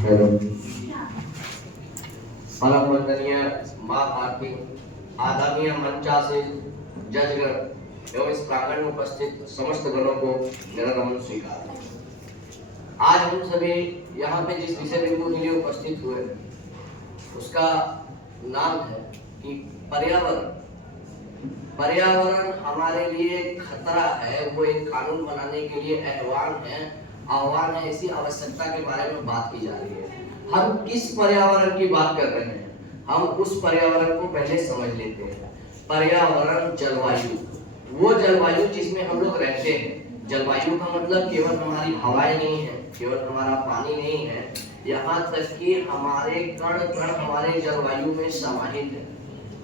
परम वंदनीय माँ भारती, आदरणीय मंचासीन जजगण एवं इस प्रांगण में उपस्थित समस्त गणों को मेरा नमन स्वीकार। आज हम सभी यहाँ पे जिस विषय बिंदु के लिए उपस्थित हुए उसका नाम है कि पर्यावरण। पर्यावरण हमारे लिए खतरा है, वो एक कानून बनाने के लिए आह्वान है, इसी आवश्यकता के बारे में बात की जा रही है। हम किस पर्यावरण की बात कर रहे हैं, हम उस पर्यावरण को पहले समझ लेते हैं। पर्यावरण जलवायु, वो जलवायु जिसमें हम लोग रहते हैं। जलवायु का मतलब केवल हमारी हवाएं नहीं है, केवल हमारा पानी नहीं है, यहाँ तक कि हमारे कण कण हमारे जलवायु में समाहित है,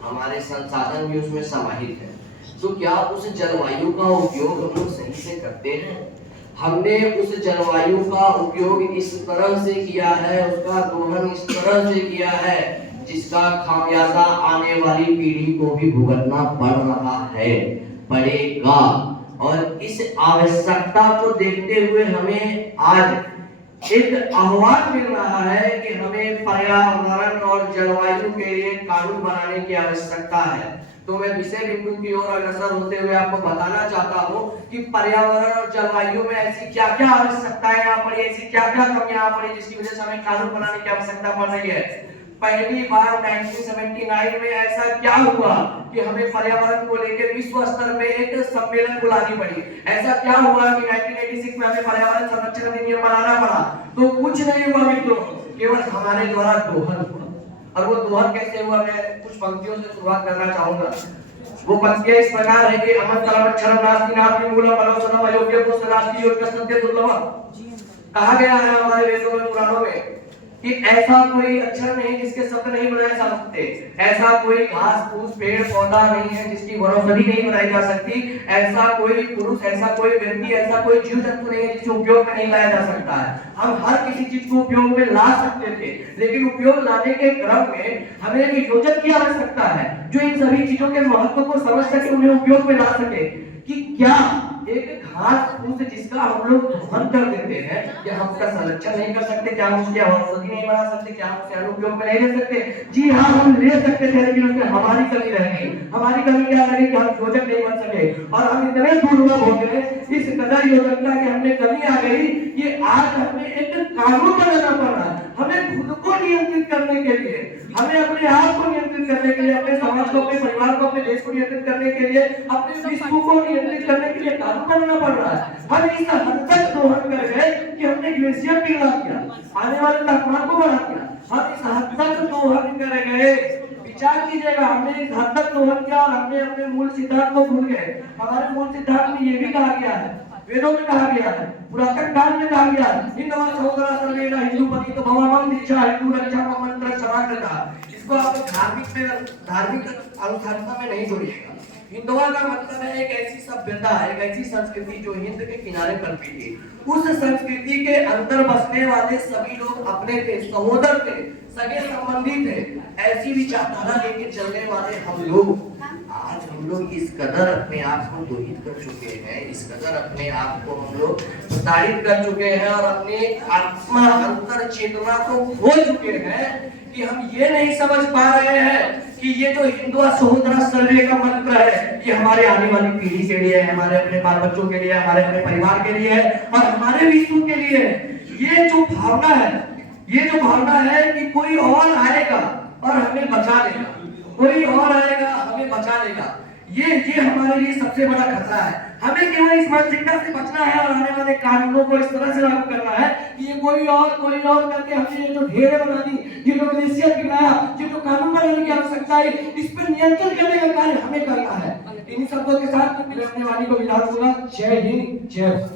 हमारे संसाधन भी उसमें समाहित है। तो क्या उस जलवायु का उपयोग हम लोग सही से करते हैं? हमने उस जलवायु का उपयोग इस तरह से किया है, उसका दोहन इस तरह से किया है जिसका खामियाजा आने वाली पीढ़ी को भी भुगतना पड़ रहा है, पड़ेगा। और इस आवश्यकता को देखते हुए हमें आज एक आह्वान मिल रहा है कि हमें पर्यावरण और जलवायु के लिए कानून बनाने की आवश्यकता है। तो मैं विषय बिंदु की ओर अग्रसर होते हुए आपको बताना चाहता हूँ कि पर्यावरण और जलवायु में ऐसी क्या क्या आवश्यकताएं यहाँ पड़ी, ऐसी क्या क्या कमियां यहाँ पड़ी जिसकी वजह से हमें कानून बनाने की आवश्यकता पड़ रही है। पहली बार 1979 में ऐसा क्या हुआ कि हमें पर्यावरण को लेकर विश्व स्तर पे एक सम्मेलन बुलानी पड़ी। ऐसा क्या हुआ कि 1986 में हमें पर्यावरण संरक्षण अधिनियम बनाना पड़ा। तो कुछ नहीं हुआ मित्रों, केवल हमारे द्वारा दोहन हुआ। और वो दोहन कैसे हुआ, मैं कुछ पंक्तियों से शुरुआत करना चाहूंगा। वो पंक्तियां इस प्रकार है कि अमंतरक्षरम नास्ति नास्ति मूलम अलोसनम अयोग्य पुस्तरास्ति योग सत्य दुर्लभम। कहा गया है हमारे वेदों में, पुराणों में कि ऐसा कोई अक्षर नहीं जिसके शब्द नहीं बनाए जा सकते, ऐसा कोई घास फूस पेड़ पौधा नहीं है जिसकी वनौषधि नहीं बनाई जा सकती, ऐसा कोई पुरुष, ऐसा कोई व्यक्ति, ऐसा कोई जीव जंतु नहीं है जिसे उपयोग में नहीं लाया जा सकता है। हम हर किसी चीज को उपयोग में ला सकते थे, लेकिन उपयोग लाने के क्रम में हमें एक योजक की आवश्यकता है जो इन सभी चीजों के महत्व को समझ सके, उन्हें उपयोग में ला सके। कि क्या एक घास फूस जिसका हम लोग दोहन कर देते हैं, क्या हम उसका संरक्षण नहीं कर सकते, क्या हम उसकी औषधि नहीं बना सकते, क्या हम उसे अनुपयोग में नहीं ले सकते? जी हाँ, हम ले सकते थे, लेकिन उसमें हमारी कमी रह गई। हमारी कमी क्या रही कि हम योजक नहीं बन सके, और हम इतने दुर्लभ हो गए, इस कदर योजकता की हमने कमी आ गई कि आज हमें एक कानून बनाना पड़ रहा है। हमें खुद को नियंत्रित करने के लिए, हमें अपने आप को नियंत्रित करने के लिए, अपने समाज को, अपने परिवार को, अपने देश को नियंत्रित करने के लिए, अपने विश्व को नियंत्रित करने के लिए कानून बनाना पड़ रहा है। हम इस हद तक दोहन कर गए कि हमने ग्लेशियर पिघला दिया, आने वाले तापमान को बढ़ा दिया। हम इस हद तक दोहन कर गए, विचार कीजिएगा, हमने इस हद तक दोहन किया और हमने अपने मूल सिद्धांत को भूल गए। हमारे मूल सिद्धांत में ये भी कहा गया है, वेदों में कहा गया है, पुरातन काल में कहा गया है, हिंदवा सहोदरा सर्वेना हिंदू पति तो भवामं दीक्षा हिंदू रक्षा मंत्र शराकृता। इसको आप धार्मिक अनुशासन में नहीं जोड़िएगा। हिंदुआ का मतलब है एक ऐसी सभ्यता है, एक ऐसी संस्कृति जो हिंद के किनारे पर थी। उस संस्कृति के अंदर बसने वाले सभी लोग अपने थे, सहोदर थे, सगे संबंधी थे। ऐसी विचारधारा लेके चलने वाले हम लोग आज हम लोग इस कदर अपने आप को दोहित कर चुके हैं, इस कदर अपने आप को हम लोग प्रताड़ित कर चुके हैं और अपने आत्मा अंतर चेतना को खो चुके हैं कि हम ये नहीं समझ पा रहे हैं कि ये जो हिंदुआ सहोदरा सर्वे का मंत्र है, ये हमारे आने वाली पीढ़ी के लिए है, हमारे अपने बाल बच्चों के लिए, हमारे अपने परिवार के लिए है और हमारे विश्व के लिए है। ये जो भावना है, ये जो भावना है कि कोई और आएगा और हमें बचा लेगा, कोई और आएगा हमें बचा लेगा, ये हमारे लिए सबसे बड़ा खतरा है। हमें केवल इस मानसिकता से बचना है और आने वाले कानूनों को इस तरह से लागू करना है कि ये कोई और करके हमने ये जो ढेरे बना दी, ये जो ग्लेशियर पिघलाया, ये जो कानून बनाने की आवश्यकता है, इस पर नियंत्रण करने का कार्य हमें करना है। इन शब्दों के साथ मैं अपने वाणी को विदा दूंगा। जय हिंद, जय भारत।